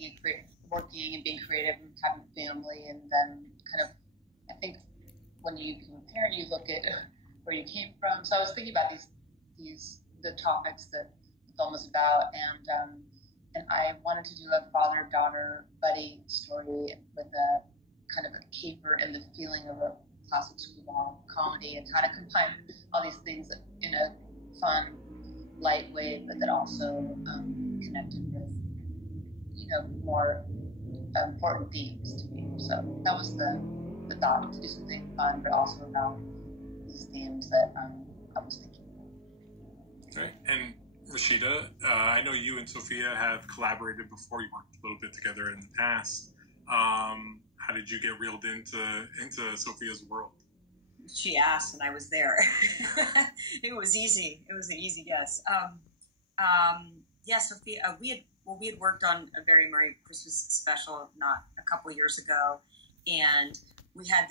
being working and being creative and having a family, and then kind of, I think when you become a parent, you look at where you came from. So I was thinking about the topics that the film is about, and I wanted to do a father-daughter buddy story with a kind of a caper and the feeling of a classic screwball comedy, and how to combine all these things in a fun, light way, but that also connected with, more important themes to me. So that was the thought, to do something fun, but also about these themes that I was thinking about. Okay. And Rashida, I know you and Sofia have collaborated before. You worked a little bit together in the past. How did you get reeled into Sofia's world? She asked, and I was there. It was easy. It was an easy guess. Yeah, Sofia. We had worked on a Very Merry Christmas special not a couple years ago, and we had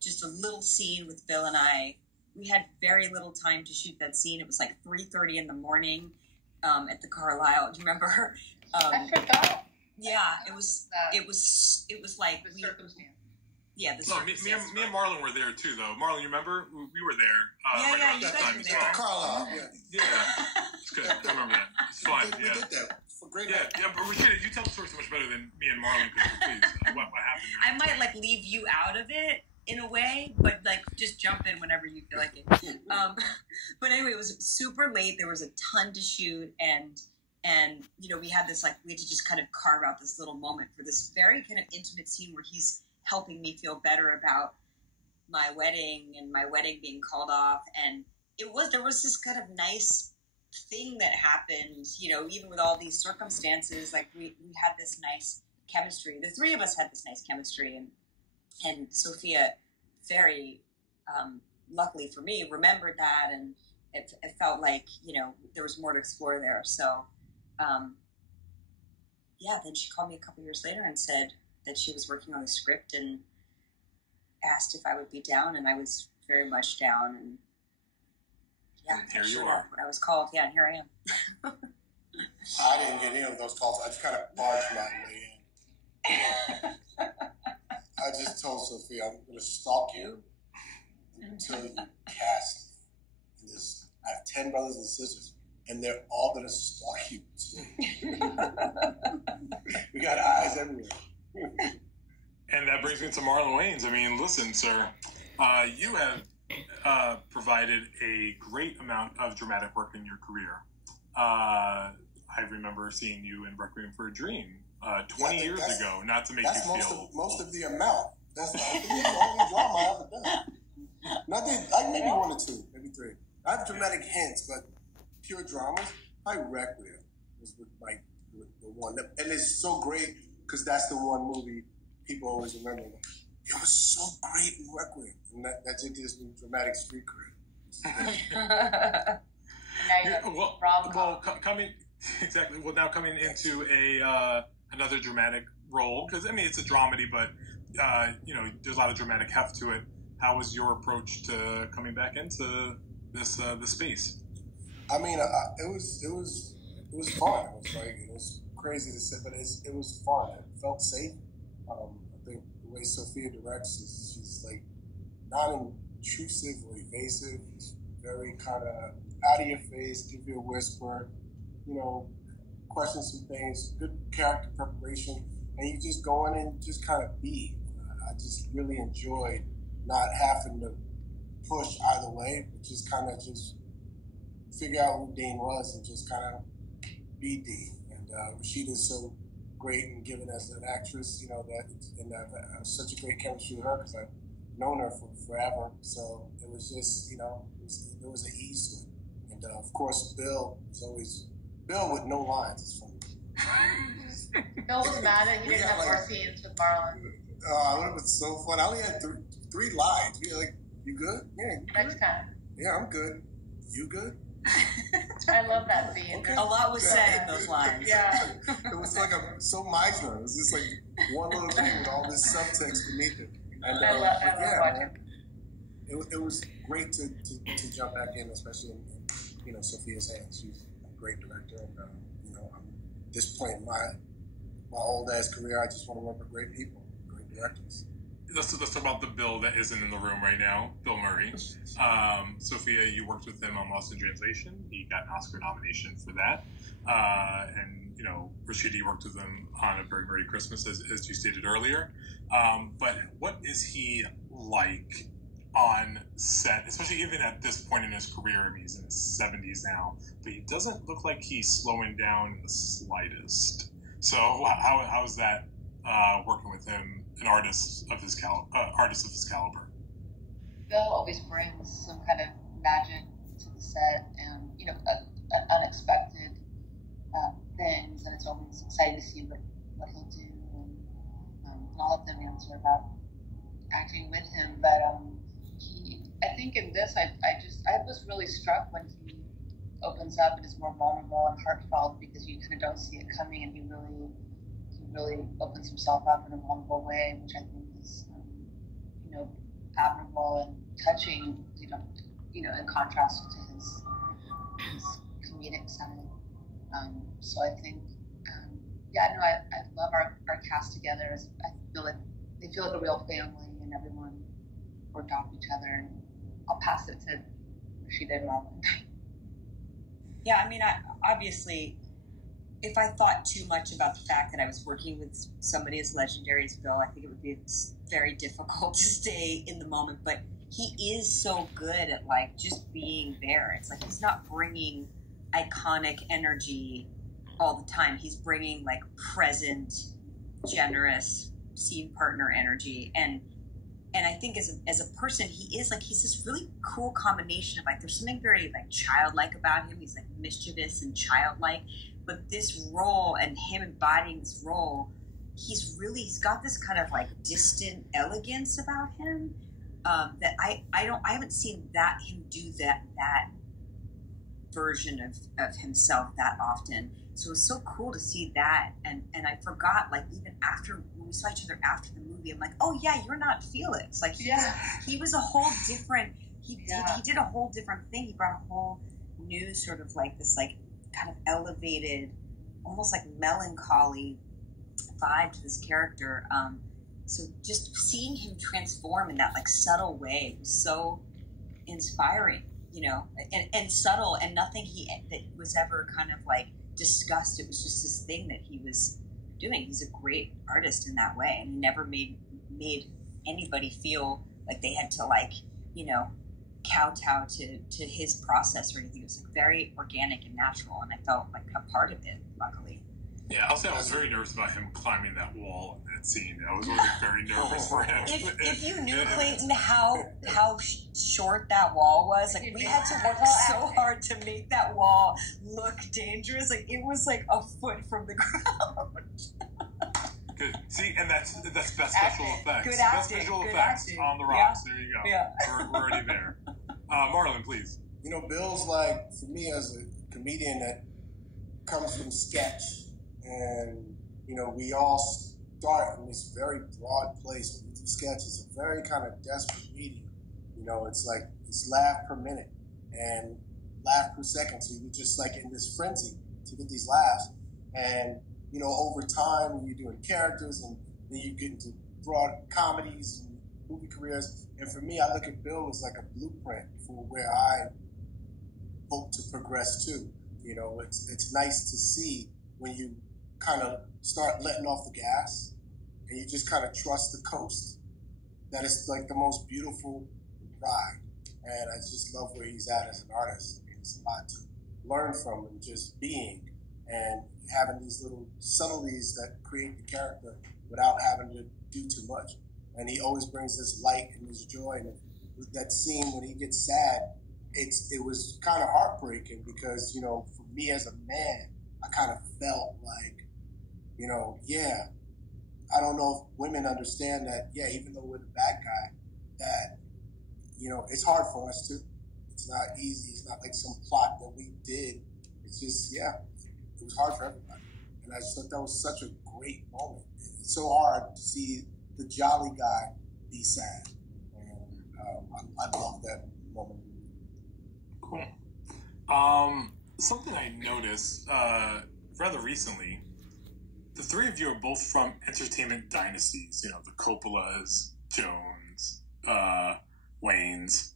just a little scene with Bill and I. We had very little time to shoot that scene. It was like 3:30 in the morning at the Carlisle. Do you remember? I forgot. Yeah, it was like The circumstance. Yeah, the circumstance. Me and Marlon were there too, though. Marlon, you remember? We were there. Yeah, you guys were there. Carlisle. Yeah, it's good. I remember that. It's fun. We did that for great. Yeah, but Rashida, you tell the story so much better than me and Marlon could. Please, what happened? I might leave you out of it in a way, but just jump in whenever you feel like it. But anyway, it was super late. There was a ton to shoot, and we had we had to just kind of carve out this little moment for this very kind of intimate scene where he's helping me feel better about my wedding and my wedding being called off. And there was this kind of nice thing that happened, even with all these circumstances. We had this nice chemistry. The three of us had this nice chemistry, and Sofia, very luckily for me, remembered that, and it felt like there was more to explore there. So then she called me a couple years later and said that she was working on the script and asked if I would be down, and I was very much down. And here you are. When I was called, and here I am. I didn't get any of those calls. I just kind of barged my way in. I just told Sofia, I'm going to stalk you until you cast this. I have 10 brothers and sisters, and they're all going to stalk you. We got eyes everywhere. And that brings me to Marlon Wayans. I mean, listen, sir, you have provided a great amount of dramatic work in your career. I remember seeing you in Requiem for a Dream 20 years ago, not to make you feel... most of the amount. That's the only drama I've ever done. Maybe one or two, maybe three. I have dramatic hints, but pure dramas, Requiem was the one. And it's so great because that's the one movie people always remember. It was so great in Requiem. And that just gives me dramatic street cred. Exactly. Well, now coming into another dramatic role, because it's a dramedy, but there's a lot of dramatic heft to it. How was your approach to coming back into this space? It was fun. It was crazy to say, but it was fun. It felt safe. I think the way Sofia directs is she's non-intrusive or evasive. It's very kind of out of your face, give you a whisper, question some things, good character preparation, and you just go in and just kind of be. I just really enjoyed not having to push either way, but just kind of just figure out who Dean was and just kind of be Dean. And Rashida's so great and given as an actress, and I have such a great chemistry with her because I've known her for forever. So it was just, there was an ease to it. And of course, Bill with no lines is funny. Bill was mad that he didn't have more scenes with Marlon. It was so fun. I only had three lines. We were like, you good? Yeah, you good? Next time. Yeah, I'm good. You good? I love that scene. Okay. A lot was said in those lines. Yeah. It was like so Meisner. It was just like one little thing with all this subtext beneath it. And, I love watching. It was great to jump back in, especially in Sofia's hands. She's a great director, and I'm just playing my old ass career, I just want to work with great people, great directors. Let's talk about the Bill that isn't in the room right now, Bill Murray. Sophia, you worked with him on Lost in Translation. He got an Oscar nomination for that. And, you know, Rashida, you worked with him on A Very Merry Christmas, as you stated earlier. But what is he like on set, especially even at this point in his career? I mean, he's in his 70s now, but he doesn't look like he's slowing down in the slightest. So how's that working with him, an artist of his caliber? Bill always brings some kind of magic to the set, and you know, unexpected things, and it's always exciting to see what he'll do. And I'll let them answer about acting with him, but I think in this, I was really struck when he opens up and is more vulnerable and heartfelt, because you kind of don't see it coming, and he really opens himself up in a vulnerable way, which I think is, you know, admirable and touching, you know, in contrast to his comedic side. So I think, I love our cast together. I feel like they feel like a real family, and everyone worked off each other. And I'll pass it to Rashida and Marlon. Yeah, I mean, obviously, if I thought too much about the fact that I was working with somebody as legendary as Bill, I think it would be very difficult to stay in the moment. But he is so good at, like, just being there. It's like he's not bringing iconic energy all the time. He's bringing, like, present, generous scene partner energy. And I think as a person, he's this really cool combination of, like, there's something very, like, childlike about him. He's, like, mischievous and childlike. But this role and him embodying this role, he's got this kind of, like, distant elegance about him that I haven't seen him do that version of himself that often. So it was so cool to see that, and I forgot, like, even after when we saw each other after the movie, I'm like, oh yeah, you're not Felix. Like he was a whole different. He did a whole different thing. He brought a whole new sort of, like, this, like, kind of elevated, almost like melancholy vibe to this character. So just seeing him transform in that, like, subtle way was so inspiring, you know, and subtle, and nothing that was ever kind of, like, discussed. It was just this thing that he was doing. He's a great artist in that way, and he never made anybody feel like they had to, like, you know, kowtow to his process or anything. It was, like, very organic and natural, and I felt like a part of it, luckily. Yeah, I'll say I was very nervous about him climbing that wall in that scene. I was really very nervous for him. If you knew, Clayton, how short that wall was, like, we had to work so hard to make that wall look dangerous. Like, it was, like, a foot from the ground. Good. See, and that's special effects. Good acting. That's visual effects acting. on the rocks. Yeah. There you go. Yeah. We're already there. Marlon, please. You know, Bill's, like, for me as a comedian that comes from sketch, and, you know, we all start in this very broad place. When we do sketch, it's a very kind of desperate medium. You know, it's like, it's laugh per minute and laugh per second. So you're just, like, in this frenzy to get these laughs. And, you know, over time, when you're doing characters, and then you get into broad comedies and movie careers. And for me, I look at Bill as like a blueprint for where I hope to progress to. You know, it's nice to see when you kind of start letting off the gas and you just kind of trust the coast, that it's like the most beautiful ride. And I just love where he's at as an artist. I mean, it's a lot to learn from, and just being and having these little subtleties that create the character without having to do too much. And he always brings this light and this joy. And that scene when he gets sad, it was kind of heartbreaking, because, you know, for me as a man, I kind of felt like, you know, yeah, I don't know if women understand that, yeah, even though we're the bad guy, that, you know, it's hard for us too. It's not easy. It's not like some plot that we did. It's just, yeah, it was hard for everybody. And I just thought that was such a great moment. It's so hard to see the jolly guy be sad. And I love that moment. Cool. Something I noticed rather recently, the three of you are both from entertainment dynasties. You know, the Coppolas, Jones, Wayans.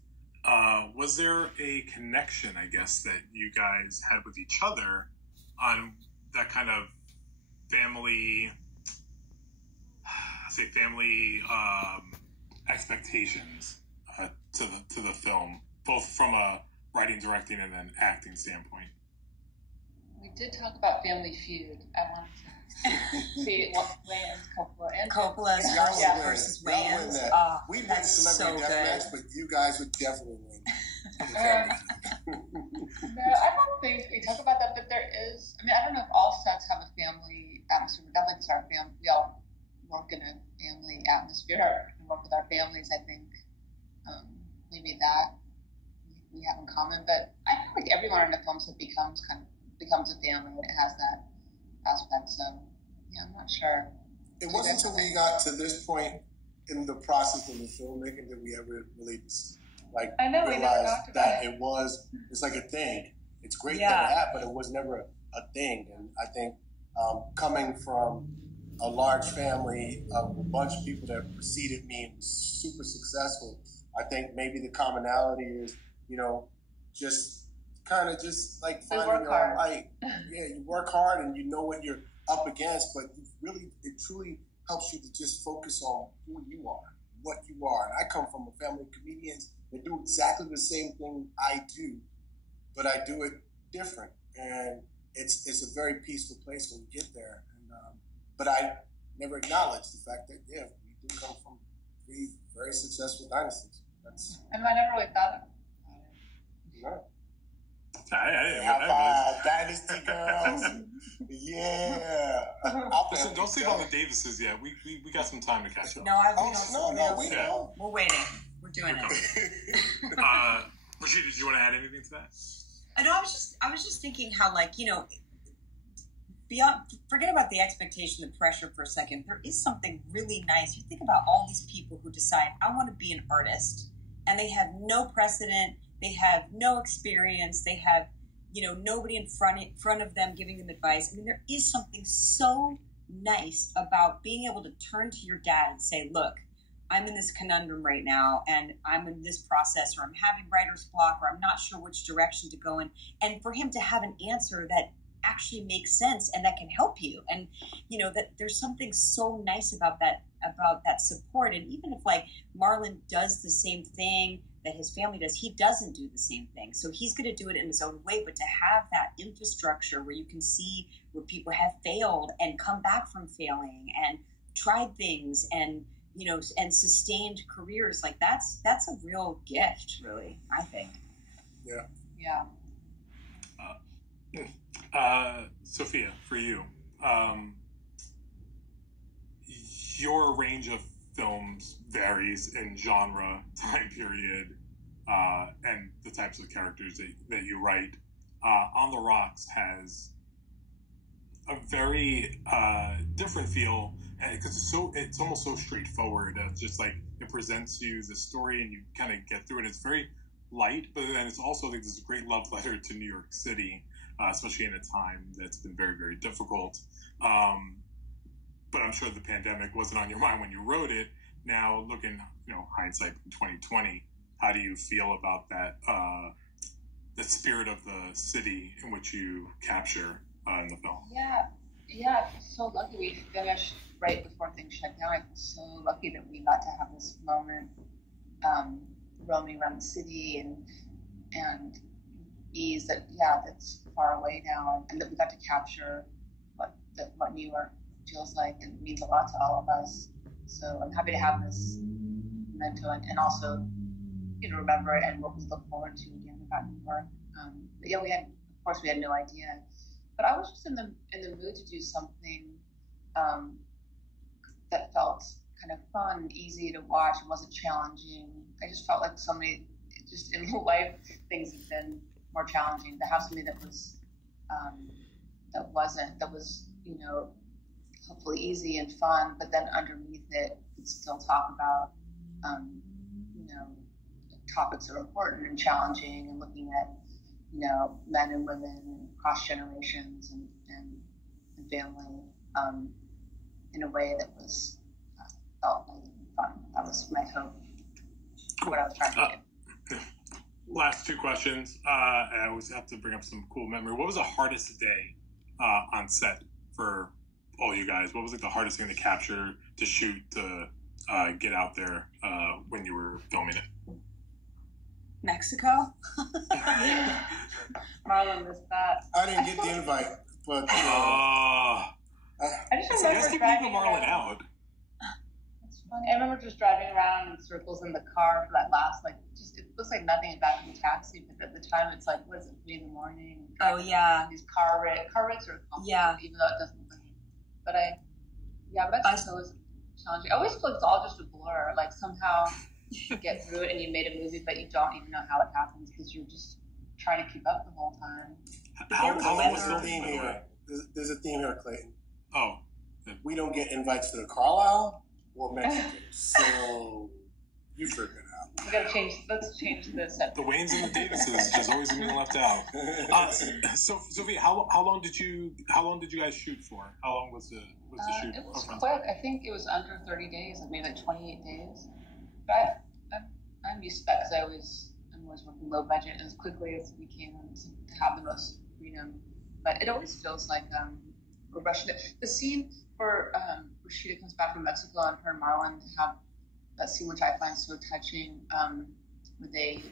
Was there a connection, I guess, that you guys had with each other on that kind of family expectations to the film, both from a writing, directing, and then acting standpoint? We did talk about Family Feud. I wanted to see what Wayans, Coppola, and Coppola's versus Wayans. We win Celebrity Deathmatch, but you guys would definitely win. No, I don't think we talk about that, but there is. I mean, I don't know if all sets have a family atmosphere. But definitely, because our family, we all work in a family atmosphere and work with our families. I think maybe that we have in common. But I feel like everyone in the film set becomes a family, and it has that aspect. So yeah, I'm not sure. It wasn't until we got to this point in the process of the filmmaking that we ever really realized that it's like a thing. It's great that it happened, but it was never a thing. And I think coming from a large family of a bunch of people that preceded me and was super successful, I think maybe the commonality is, just like finding your own light. Yeah, you work hard and you know what you're up against, but it truly helps you to just focus on who you are, what you are. And I come from a family of comedians that do exactly the same thing I do, but I do it different. And it's a very peaceful place when you get there. And, but I never acknowledged the fact that, we do come from three very successful dynasties. And I never really thought about it. No. Dynasty girls. Yeah. Listen, don't sleep on the Davises yet. We got some time to catch up. We're waiting. We're doing it. Rashida, did you want to add anything to that? I was just thinking how, beyond, forget about the expectation, the pressure for a second. There is something really nice. You think about all these people who decide, I want to be an artist, and they have no precedent. They have no experience. They have, nobody in front of them giving them advice. I mean, there is something so nice about being able to turn to your dad and say, look, I'm in this conundrum right now, and I'm in this process, or I'm having writer's block, or I'm not sure which direction to go in. And for him to have an answer that actually makes sense and that can help you. And, that there's something so nice about that support. And even if Marlon does the same thing that his family does, he doesn't do the same thing. So he's going to do it in his own way, but to have that infrastructure where you can see where people have failed and come back from failing and tried things and, and sustained careers, that's a real gift, really, I think. Yeah. Sofia, for you, your range of films varies in genre, time period, and the types of characters that you write. On the Rocks has a very different feel, because it's almost so straightforward. Just it presents you the story and you kind of get through it. It's very light, but then it's also this great love letter to New York City, especially in a time that's been very, very difficult. But I'm sure the pandemic wasn't on your mind when you wrote it. Now, looking, hindsight in 2020, how do you feel about that, the spirit of the city in which you capture in the film? Yeah, I feel so lucky we finished right before things shut down. I feel so lucky that we got to have this moment roaming around the city and ease that's far away now, and that we got to capture what New York feels like, and it means a lot to all of us. So I'm happy to have this memento and also remember it and what we look forward to again about New York. But yeah, we had no idea, but I was just in the mood to do something that felt kind of fun, easy to watch. It wasn't challenging. I just felt like just in life things have been more challenging. To have something that was hopefully easy and fun, but then underneath it, could still talk about topics that are important and challenging, and looking at men and women and cross generations and family. in a way that was felt really fun. That was my hope. What I was trying to do. Last two questions. I always have to bring up some cool memory. What was the hardest day on set for all you guys? What was like the hardest thing to capture, to shoot, to get out there when you were filming it? Mexico. Marlon missed that. I didn't get the invite, but I just remember driving Marlon out. That's funny. I remember just driving around in circles in the car for that last, like, just, it looks like nothing back in the taxi, but at the time it's like, what is it, 3 in the morning? Oh, yeah. These car rigs are complicated, even though it doesn't look like it. But Mexico was challenging. I always feel like it's all just a blur. Like, somehow you get through it and you made a movie, but you don't even know how it happens because you're just trying to keep up the whole time. How was there's the a theme here. There's a theme here, Clayton. Oh. We don't get invites to the Carlisle or Mexico, so you figure it out. We gotta change. Let's change this. The Wayans and the Davises just always being left out. So, Sophia, how long did you guys shoot for? How long was the shoot? It was quick. I think it was under 30 days, maybe like 28 days. But I'm used to that because I'm always working low budget as quickly as we can to have the most freedom. But it always feels like we're rushing it. The scene where Rashida comes back from Mexico and her and Marlon have that scene, which I find so touching, where they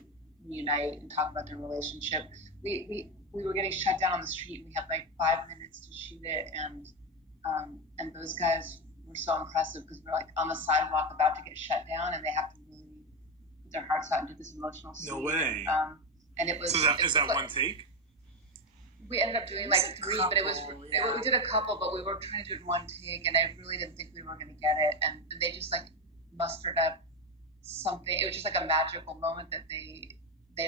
reunite and talk about their relationship. We were getting shut down on the street, and we had like 5 minutes to shoot it, and those guys were so impressive because we're like on the sidewalk about to get shut down, and they have to really put their hearts out and do this emotional scene. No way. And it was. So is that one take? We ended up doing like 3, but we did a couple, but we were trying to do it in one take, and I really didn't think we were going to get it, and they just like mustered up something. It was just like a magical moment that they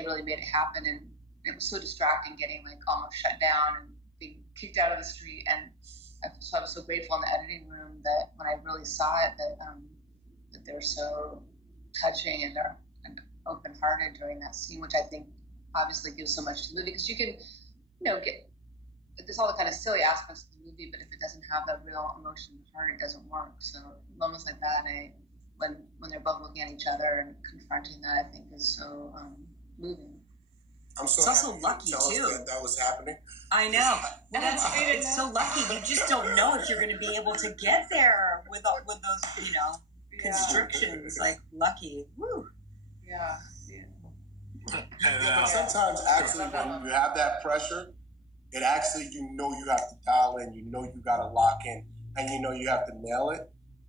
really made it happen, and it was so distracting getting like almost shut down and being kicked out of the street, and so I was so grateful in the editing room that when I really saw it that they're so touching and they're open-hearted during that scene, which I think obviously gives so much to the movie, because you can there's all the kind of silly aspects of the movie, but if it doesn't have that real emotion in the heart, it doesn't work. So moments like that, when they're both looking at each other and confronting that, I think is so moving. I'm so it's happy also lucky too that was happening. I know. Well, it's so lucky. You just don't know if you're going to be able to get there with those, constrictions. Like lucky. Woo. Yeah. But sometimes actually when you have that pressure, it actually you have to dial in, you got to lock in, and you have to nail it.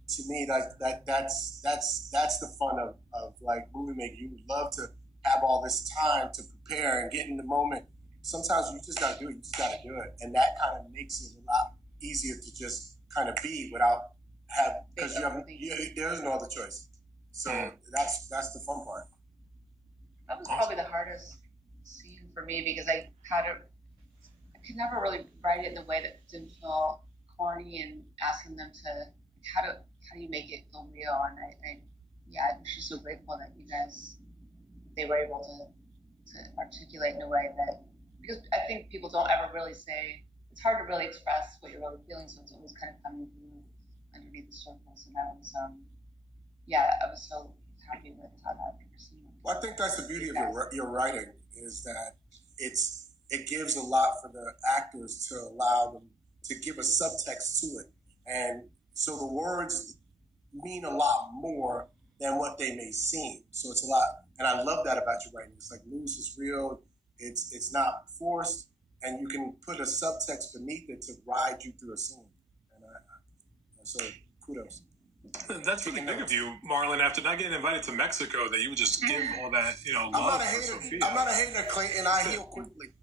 To me, that's the fun of like movie making. You would love to have all this time to prepare and get in the moment. Sometimes you just got to do it. You just got to do it, and that kind of makes it a lot easier to just kind of be without because there's no other choice. So that's the fun part. That was probably the hardest scene for me because I could never really write it in a way that didn't feel corny, and asking them to how do you make it feel real? And I'm just so grateful that they were able to articulate in a way that, because I think people don't ever really say, it's hard to really express what you're really feeling, so it's always kind of coming through underneath the surface. And I was so happy with how that proceeded. Well, I think that's the beauty of your writing, is that it gives a lot for the actors to allow them to give a subtext to it. And so the words mean a lot more than what they may seem. So it's a lot, and I love that about your writing. It's like loose, it's real, it's not forced, and you can put a subtext beneath it to ride you through a scene. And so kudos. That's really big of you, Marlon, after not getting invited to Mexico, that you would just give all that, love for Sophia. I'm not a hater, Clayton. I heal quickly.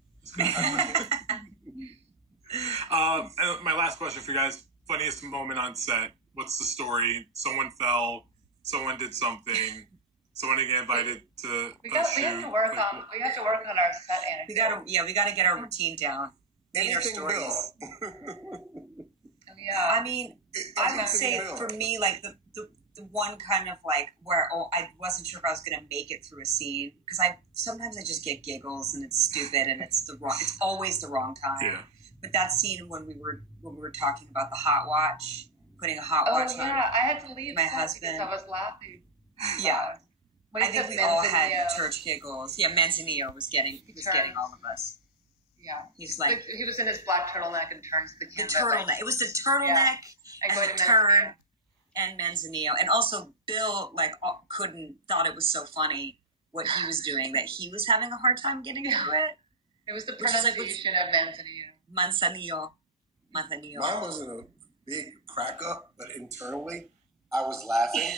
And my last question for you guys, funniest moment on set. What's the story? Someone fell, someone did something, someone didn't get invited to we have to work on our set anecdote. We gotta get our routine down. Our stories. Yeah. I mean, I would say for me, like the one kind of like where I wasn't sure if I was going to make it through a scene, because sometimes I just get giggles and it's stupid and it's always the wrong time. Yeah. but that scene when we were talking about the hot watch, putting a hot watch on. Oh yeah, I had to leave my husband. because I was laughing. Yeah. When I he think said we all had Manzanillo. church giggles. Yeah, Manzanillo was getting all of us. Yeah. He's like, he was in his black turtleneck and turns the camera. The turtleneck. Like, it was the turtleneck and the turn and Manzanillo. And also Bill thought it was so funny what he was doing, that he was having a hard time getting through it. It was the pronunciation of Manzanillo. Manzanillo. Mine wasn't a big crack up, but internally I was laughing.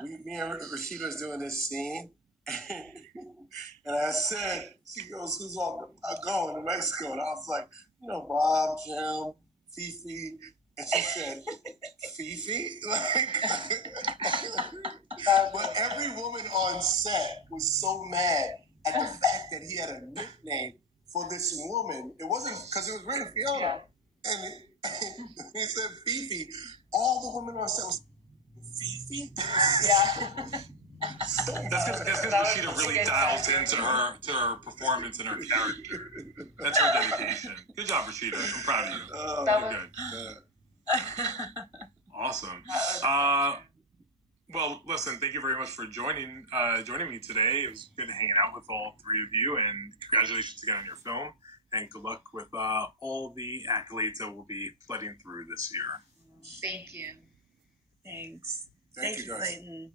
Me and Rashida was doing this scene, and I said, she goes, "Who's all going to Mexico?" And I was like, Bob, Jim, Fifi, and she said, "Fifi?" But every woman on set was so mad at the fact that he had a nickname for this woman. It wasn't because it was written Fiona, and he said Fifi. All the women on set was Fifi. Yeah. That's because Rashida really dials into her performance and her character. That's her dedication. Good job, Rashida. I'm proud of you. That was good. Awesome. Well, listen, thank you very much for joining me today. It was good hanging out with all three of you, and congratulations again on your film, and good luck with all the accolades that will be flooding through this year. Thank you. Thanks. Thank you, guys. Clayton.